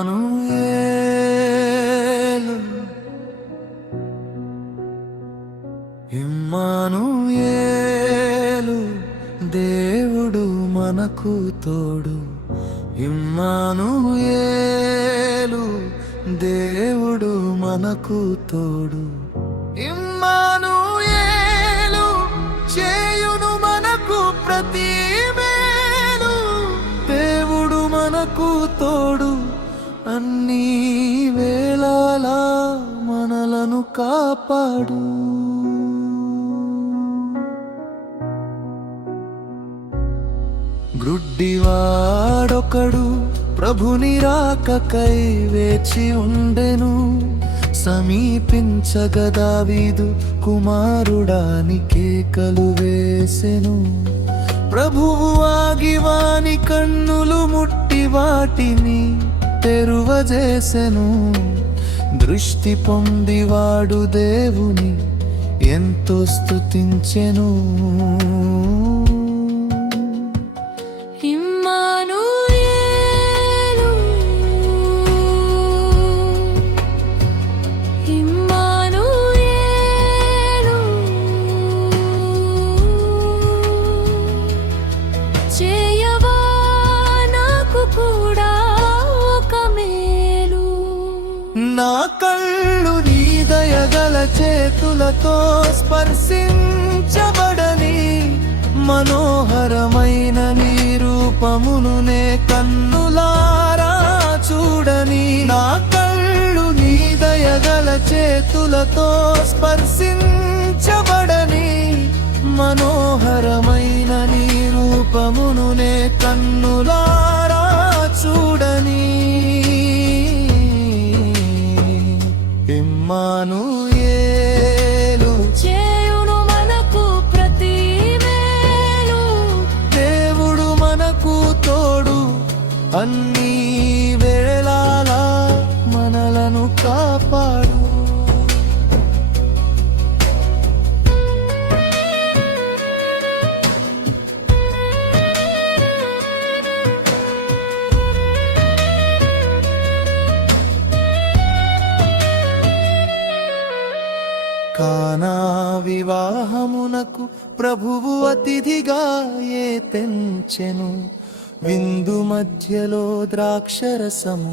ఇమ్మానుయేలు ఇమ్మానుయేలు దేవుడు మనకు తోడు. ఇమ్మానుయేలు దేవుడు మనకు తోడు. ఇమ్మానుయేలు చేయును మనకు ప్రతి మేలు. దేవుడు మనకు తోడు అన్ని వేళలా మనలను కాపాడు. గ్రుడ్డివాడొకడు ప్రభుని రాకకై వేచి ఉండెను. సమీపించగ దావీదు కుమారుడాని కేకలు వేసెను. ప్రభువు ఆగి వాని కన్నులు ముట్టి వాటిని తెరువజేసెను. దృష్టి పొందివాడు దేవుని ఎంతో స్తుతించెను. నా కళ్ళు నీ దయగల చేతులతో స్పర్శించబడని, మనోహరమైన నీ రూపమును నే కన్నులారా చూడని. నా కళ్ళు నీ దయగల చేతులతో స్పర్శించబడని, మనోహరమైన నీ రూపమును నే కన్నులారా చూడని. ఇమ్మానుయేలు చేయును మనకు ప్రతి మేలు. దేవుడు మనకు తోడు అన్ని వేళలా మనలను కాపాడు. కానా వివాహమునకు ప్రభువు అతిథిగా ఏ తెంచెను. విందు మధ్యలో ద్రాక్షరసము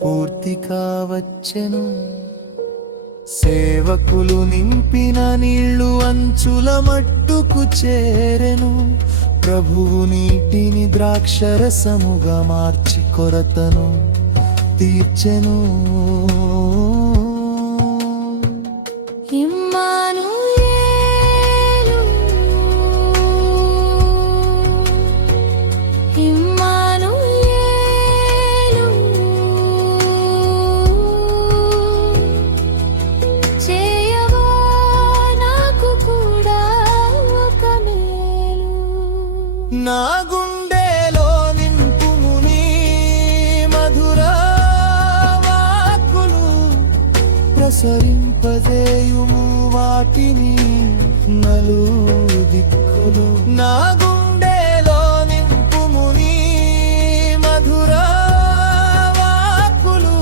పూర్తిగా వచ్చెను. సేవకులు నింపిన నీళ్లు అంచుల మట్టుకు చేరెను. ప్రభువు నీటిని ద్రాక్షరసముగా మార్చి కొరతను తీర్చెను. ఇమ్మానుయేలు ఇమ్మానుయేలు చేయవా నాకు కూడా ఒక మేలు. నా గుండెలో నింపుము నీ మధుర వాక్కులు, ప్రసరింపజేయుము వాటిని నలుదిక్కులు. నా గుండెలో నింపుము నీ మధుర వాక్కులు,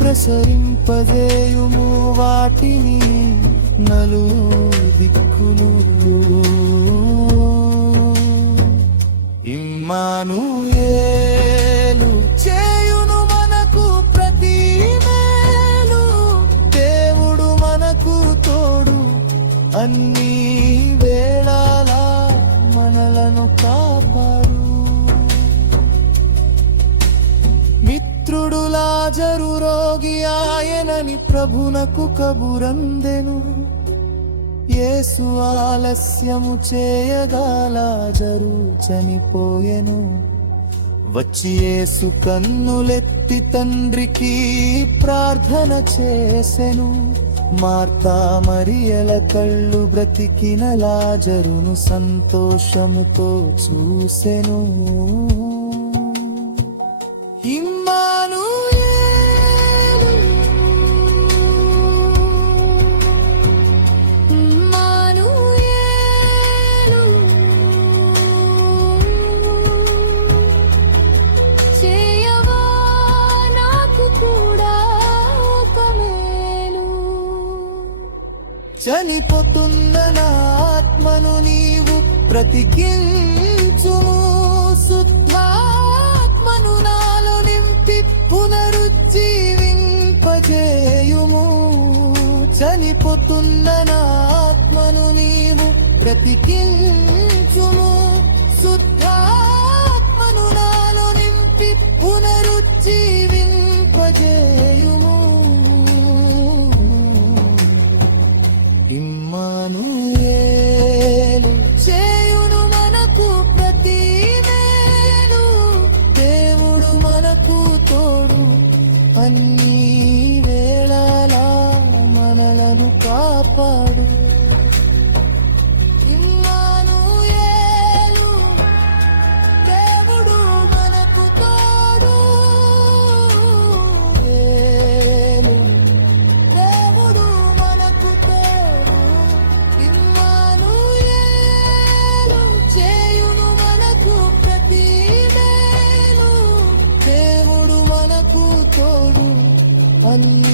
ప్రసరింపజేయుము వాటిని నలుదిక్కులు. ఇమ్మానుయేలు చేయును మనకు ప్రతి మేలు. దేవుడు మనకు తోడు అన్ని వేళలా మనలను కాపాడు. మిత్రుడు లాజరు రోగి ఆయనని ప్రభునకు కబురందెను. యేసు ఆలస్యము చేయగా లాజరు చనిపోయెను. వచ్చి యేసు కన్నులెత్తి తండ్రికి ప్రార్థన చేసెను. మార్తా మరియల కళ్ళు బ్రతికిన లాజరును సంతోషముతో చూసెను. చేయవా చనిపోతున్న నా ఆత్మను నీవు బ్రతికించుము. శుద్ధాత్మను నాలో నింపి పునరుజ్జీవింపజేయుము. చనిపోతున్న నా ఆత్మను నీవు బ్రతికించుము. శుద్ధాత్మను నాలో నింపి పునరుజ్జీవింపజేయుము. ఇమ్మానుయేలు చేయును మనకు ప్రతి మేలు. దేవుడు మనకు తోడు అన్ని వేళలా మనలను కాపాడు. ఇమ్మానుయేలు దేవుడు మనకు తోడు. దేవుడు మనకు తోడు. ఇమ్మానుయేలు చేయును మనకు ప్రతి మేలు. దేవుడు మనకు తోడు అన్ని